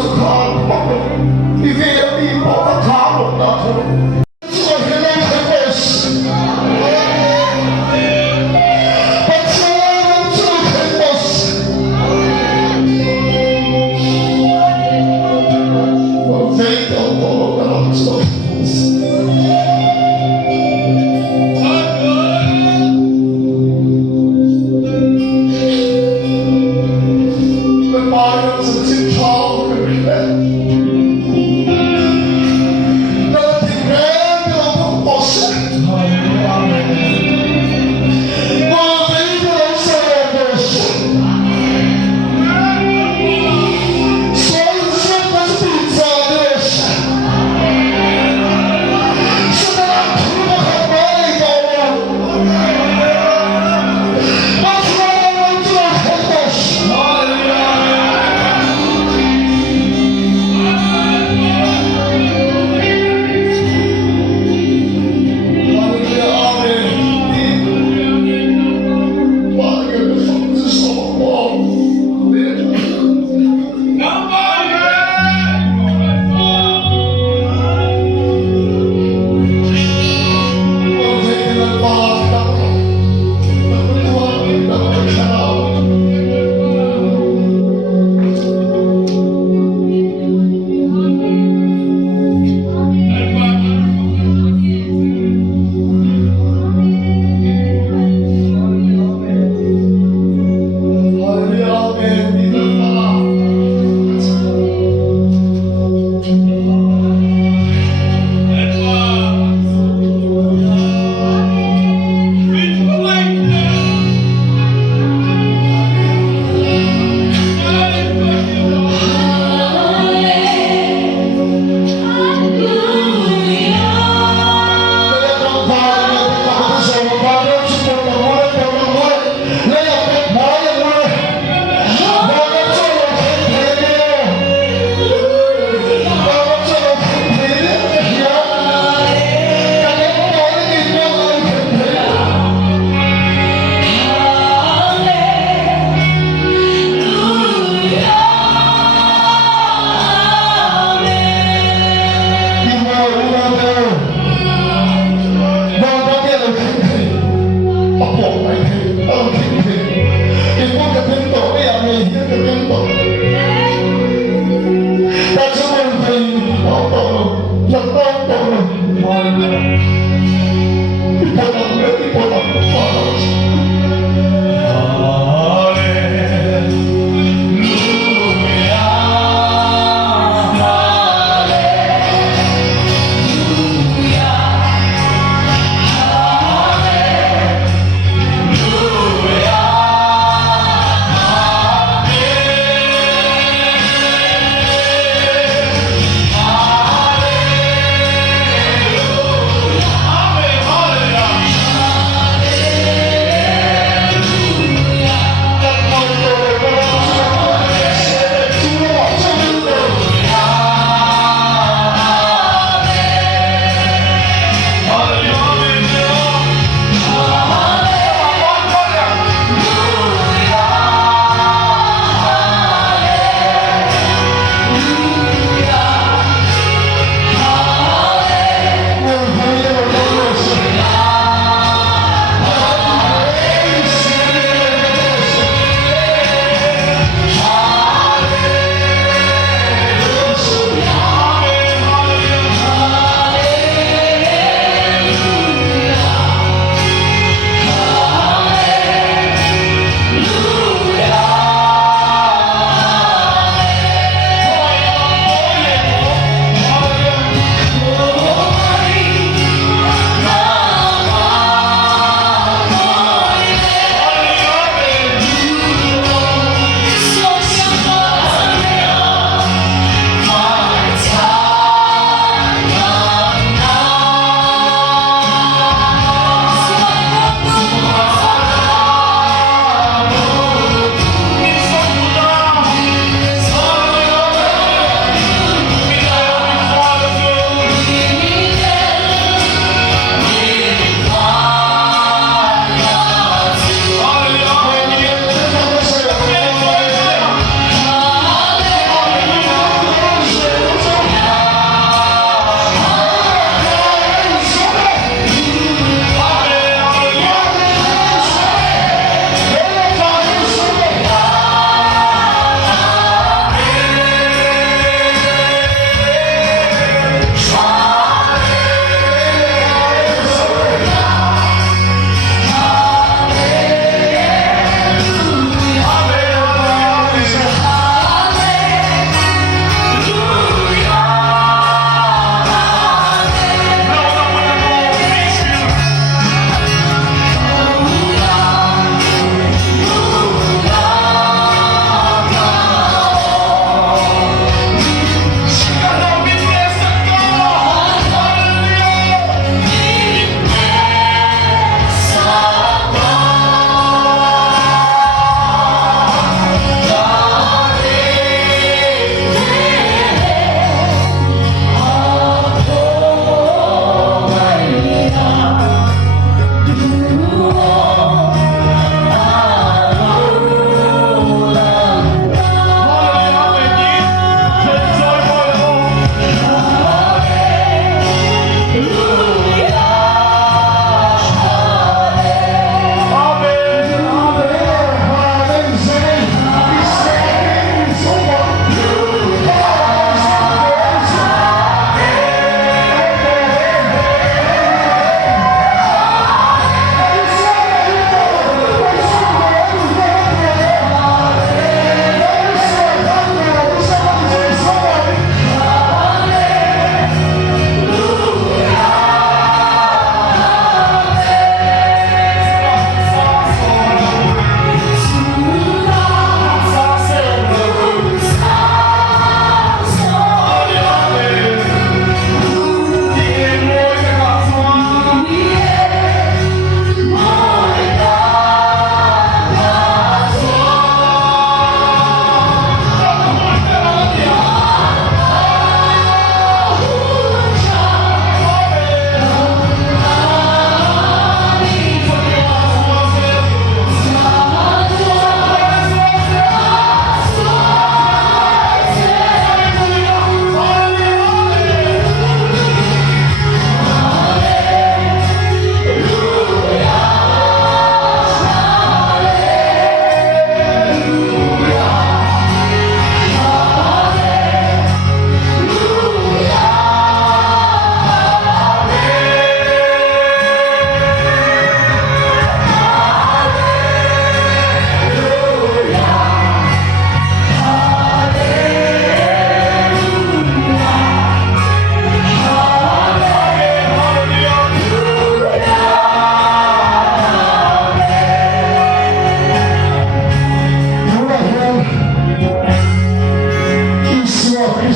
是看不懂，你为了你把它看懂了，这个人很过时。那听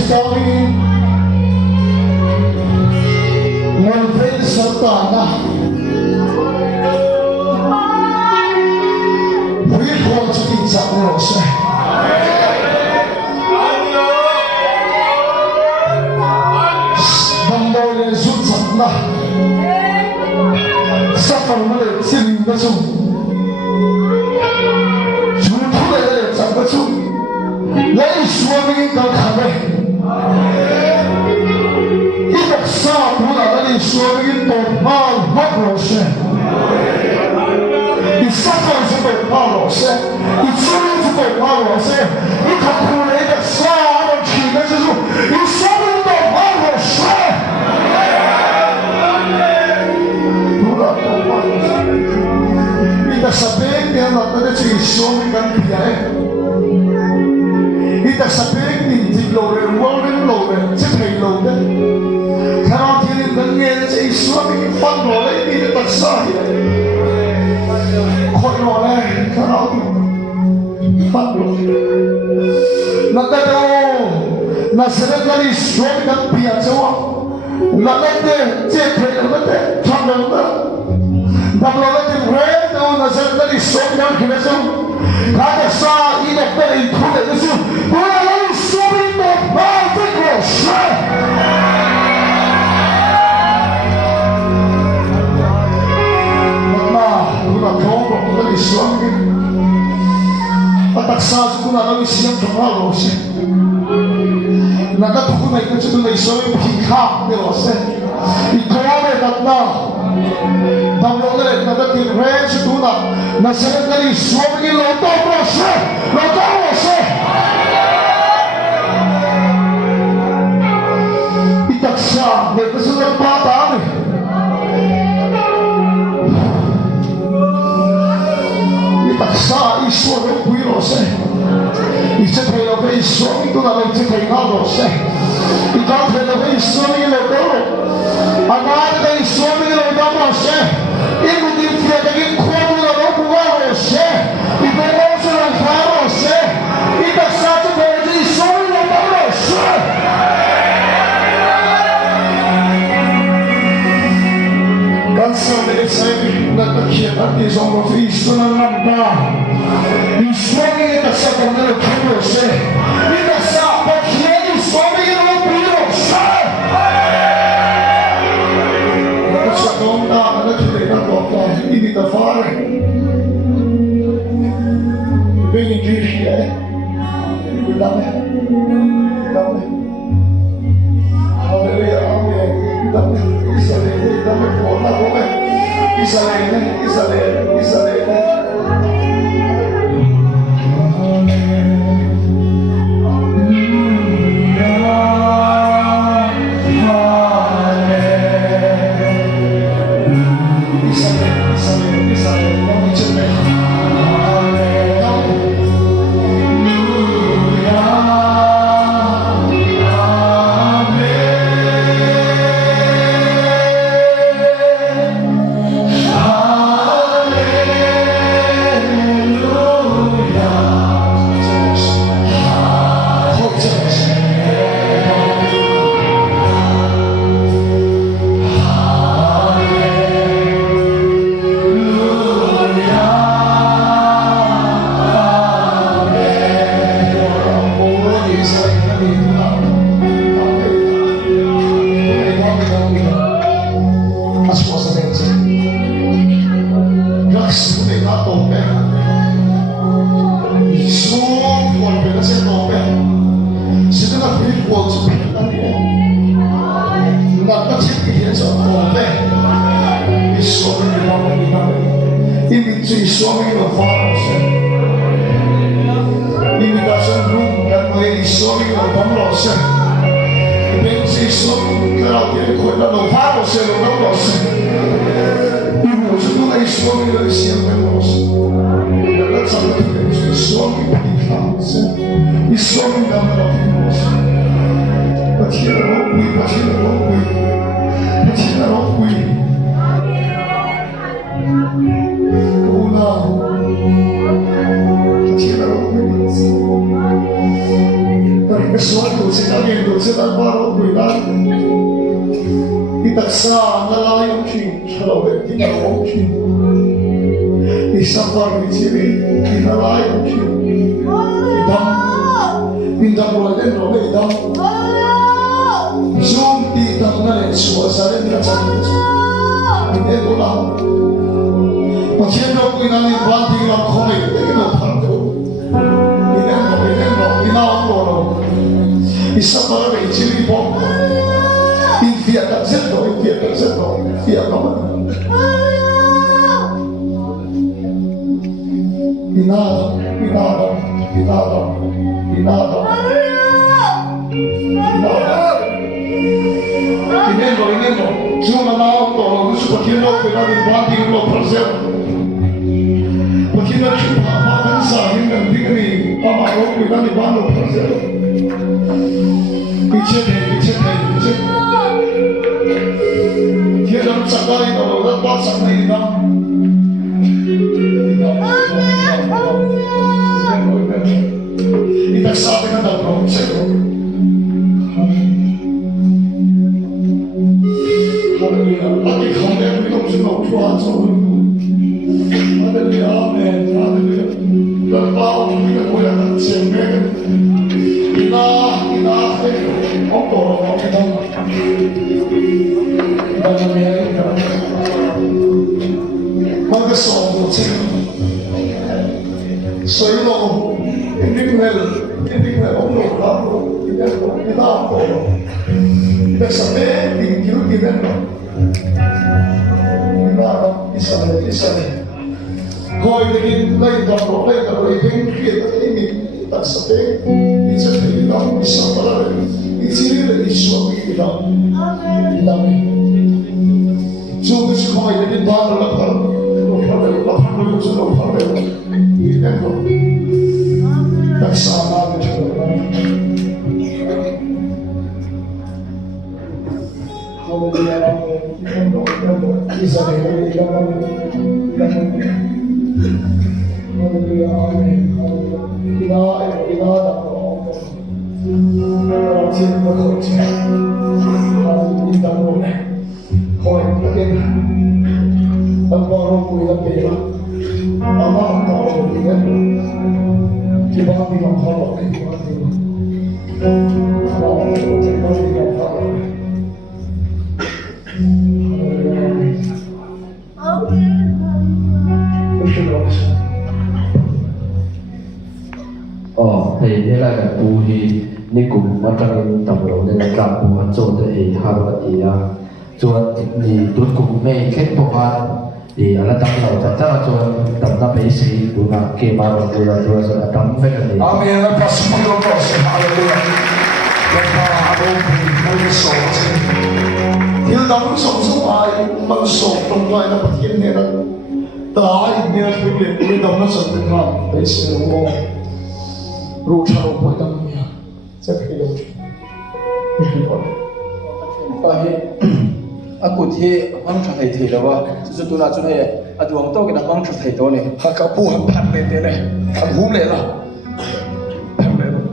kami ngolven sa tana huwag ko ang sakinsak ni Jose damdaw niya sunsat na sa pangmalit siling na sung sumunod na sa basung lai suaming kaghabe sa pula dari suaming total makrose isakal sa totalose itsuri sa totalose ikapure da sa ang china jesu isakal totalose pula totalose ita sabeng niya natin sa suaming kaghabe ita sabeng ni glory glory sa payload Karena dia dengan suami fan oleh ini tak sah ya. Kau oleh karena fan oleh. Nanti nasihat dari suami kan biasa. Nanti cepet nanti candang nanti red nasihat dari suami kan biasa. Kada sah ini dari itu itu. Boleh suami tak baik terus. Suami pataksa ko na lang siyang tumalo siya nagatukunay ko siya na suami hikap ni Jose ikaw at na damlo na rin nagating rin siya tuna nasagat na rin suami loto Jose itaksa may kasunod bata taksa Iswa ng Puyose Isipay na Iswa ito na lang Isipay na Rose Ikapay na Iswa ng Ilodoro Anaan na Iswa ng Ilodoro Rose Inutin siya naging kwado na lang Buwa Rose Ipagaw siya ng Fire Rose Itaksa siya na Iswa ng Ilodoro Rose Kansa na Isay nagkakita isang mafisto ng nanda Iswami ita sa kanila Puyose ita sa Pathian Iswami ita Puyose Ito sa konda nagkita ko hindi ta fare Beni kirche Dame Hallelujah Amen Dame Isale Dame Pona Dame Isale cái số của sự đã hiện của sự đã qua rồi người ta đi đặt xa là lại ông chịu sau đó về thì là ông chịu đi sang qua cái gì thì là lại ông chịu đi đâm rồi đến rồi đi đâm zoom đi đâm này sửa ra đến là chẳng đi đến đó là mà chiến đấu người ta đi quan thì làm không được cái nó thằng đó đi đến rồi đi nào rồi đi sắp tới về chỉ đi bỏ đi Việt đã rất rồi Việt nó mà đi nào đi nên rồi chúng ta nào tổ chức Pathian đâu người ta đi quan thì nó phải xem Pathian nó chịu phá phá sa những cái việc này mà người ta đi quan nó phải xem bị chết thiên đâm sẵn đây nó rất quan trọng này đó đi tại sao cái nó đập nó sẽ Hallelujah. Không đem cái công sự ngọc chúa cho mình. Hallelujah. Amen. Hallelujah. Lần bao cái ngôi là thật xem mê. Ina ông tổ nó cái thông. Lần này mang cái sổ của chị. Sấy lộ cái đinh này ông nổ đó. Cái đó tổ. Để sao để tìm kiếm cái này đó. Israel. Hồi thì lấy đồng lấy tiếng kia tới mình ta sẽ đi sẽ đi đâu đi sao đó đi chỉ là đi xuống đi đâu đi đâu dù cái sự hỏi thì đi đâu là phải đi đâu tại sao mà cái chuyện đó thì thế là cái bù thì nên cũng bắt đầu tập đầu nên là cả bù ăn trộn thì hai cái thì trộn thì tuốt cũng mê kết bộ hoa thì là tập đầu chắc là trộn tập tập beisei đúng là kê mà rồi rồi là tập phải cái gì. Amen. Là pas semua orang hallelujah. Lepas ada pun sổ tihdam sống ai bằng sổ trong ngoài là Pathian này là tại nên là cái việc tihdam nó sẽ được làm beisei luôn. Rút ra một tâm nhà sẽ phải đâu Pathian aku thi mang cho thầy thì đâu chứ tôi là chỗ này tôi tôi cái mang cho thầy tôi này các bố phản lên thế này phản húm lên là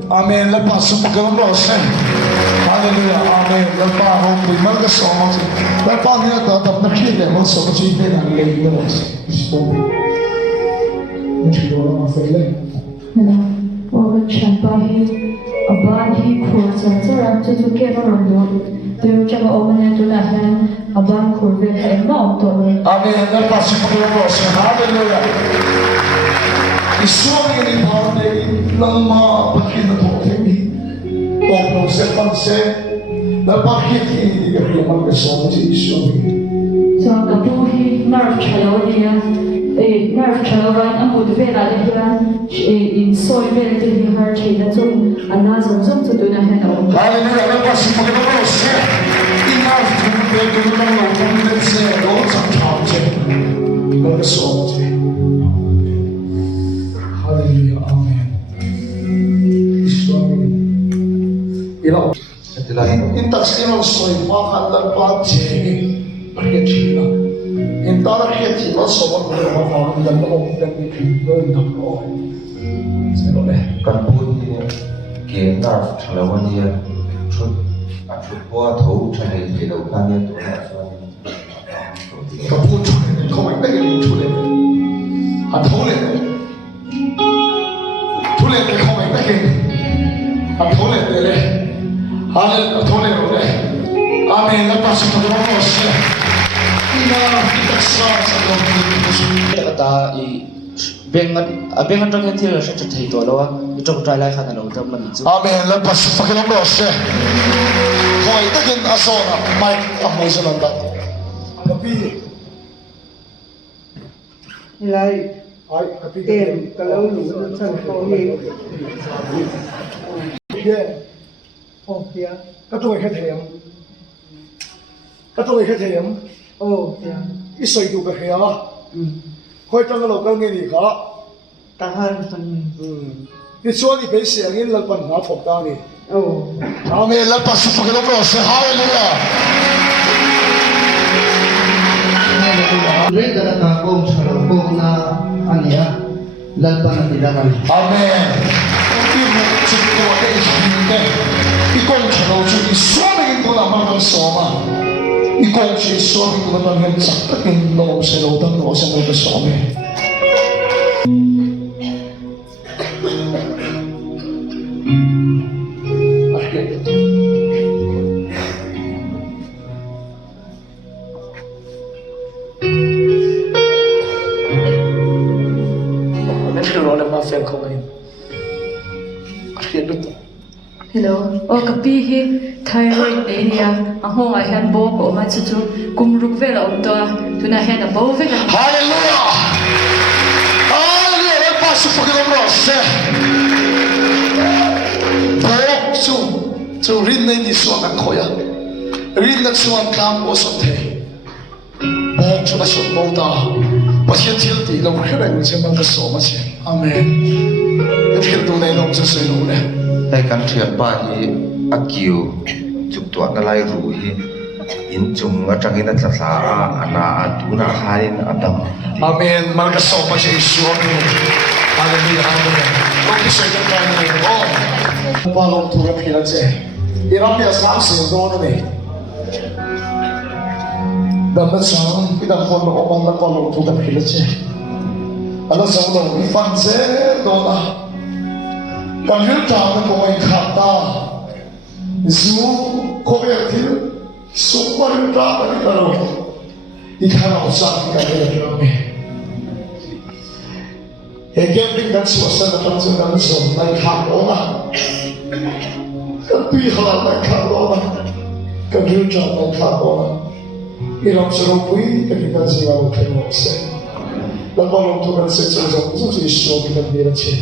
Amen là pas semua orang berdoa Hallelujah Amen là pas hôm bị mất cái sổ là pas như là tập nó kia để mất sổ cái gì thế này lên nữa mình chỉ đồ nó phải lên 我们全把he abad he kurza zara tu ke rondo tu chama o mane tu la han abad kurve he ma to Amen là pas semua orang berdoa Hallelujah Isuang ini bahane lama Pathian itu tinggi Tolong sepance lepas kita ini dia memang kesal si isuang so ka bu he nerve chalo dia nerve chalo ran amu de vela de hian in soy vela de hi har thina chu anna zum chu tu na he no Hallelujah lepas semua orang berdoa Ina tu kita nak lakukan sesuatu yang cantik berkesan Hallelujah, Amen. Ilo, intas ilo soy makan dan pati pergi intara kita ilo sobat bermakan dan om dan itu dan roh. Sebab kan bù thì 给那儿成了问题，出波头成了这个观念多了说。ก็พูด出来เลยเขาไม่ได้กัน出来เลยอันทุเรศเลยทุเรศเลยเขาไม่ได้กันอันทุเรศเลยอันนี้ทุเรศเลยอาเมนแล้วปัสสาวะก็เสียนี่นะที่ตักษาสักคนหนึ่ง ตาอีเบงกันตรงนี้ที่เราจะถือตัวแล้วว่าจงใจไล่ขันเราจะมันจุ อาเมนแล้วปัสสาวะก็เสียเขาไม่ได้กันอาโซนะไม่ทำไม่สนับสนุนกับพี่ ไร ไอ้กับพี่ เกมก็แล้วหนูฉันเขาเอง เย่ โอ้เพีย ก็ตัวแค่เทียมก็ตัวแค่เทียม โอ้เพีย อีสวยดูกับเฮียคอยจังเราก็เงี้ยนี่ครับ ตาหันทัน ที่ช่วงนี้เป็นเสียงนี้เราปัญหาถกตานี่ โอ้ อาเมนแล้วปัสสาวะก็ต้องเสียฮาเลลูยา Rin darat na kong sarapong na aniya lalpan na tidaman. อาเมนที่มันจิตตัวได้ยินเนี่ยอีกคนฉันเราจะอีส่วนหนึ่งตัวละมันก็สอบอีกคนจะส่วนหนึ่งตัวละมันสักตักหนึ่งเราเสียเราตั้งเราเสียเราไปสอบเนี่ยHello, kapi hi thyroid ne nia a hong a hian bo ko ma chu chu kumruk vela om to tuna hian a bo vela ฮาเลลูยาฮาเลลูยาแล้วปัสสาวะก็ต้องเสียบอกจู่รินในที่ส่วนนั้นขอยรินในส่วนกลางโอสถเทบอกจู่ในส่วนโบตาปัจจัยที่ดีเราแค่ไหนจะมันก็สมมาเช่อาเมนที่ดูในน้องจะสวยรู้เลย ได้การเถื่อนบ้านที่อากิวจุดตัวนั่นไรรู้ที่อินจุงก็จังอินนัทสาอาณาดูนาคารินอัตม อาเมนมันก็สมมาเช่สวยรู้ฮาเลลูยาฮาเลลูยาต้องที่สวยกันกันเลยโอ้พอลงทุนกันทีละเจ้อีรับเบียร์สามสิบโดนเลยดังนั้นสองพี่ดังคนบอกว่าแล้วก็ลงทุนกันทีละเจ้อันนั้นสองลงมีฟันเจ้โดนอ่ะการยืดจามมันคงไม่ขาดตาซูโคเวอร์ที่สุขมันยืดจามมันก็รู้อีกขนาดสั่งกันเลยนะเมย์เห็นแก่เป็นการสวดสนทนาสนทนาสนในขาดโอนะก็ปีขนาดในขาดโอนะการยืดจามในขาดโอนะอีเราจะรู้ปุ้ยก็เป็นการสิ่งเราเป็นหมดเส้นแล้วก็ลงทุนกันเสร็จจะจบจะสวยๆกันเดียวเช่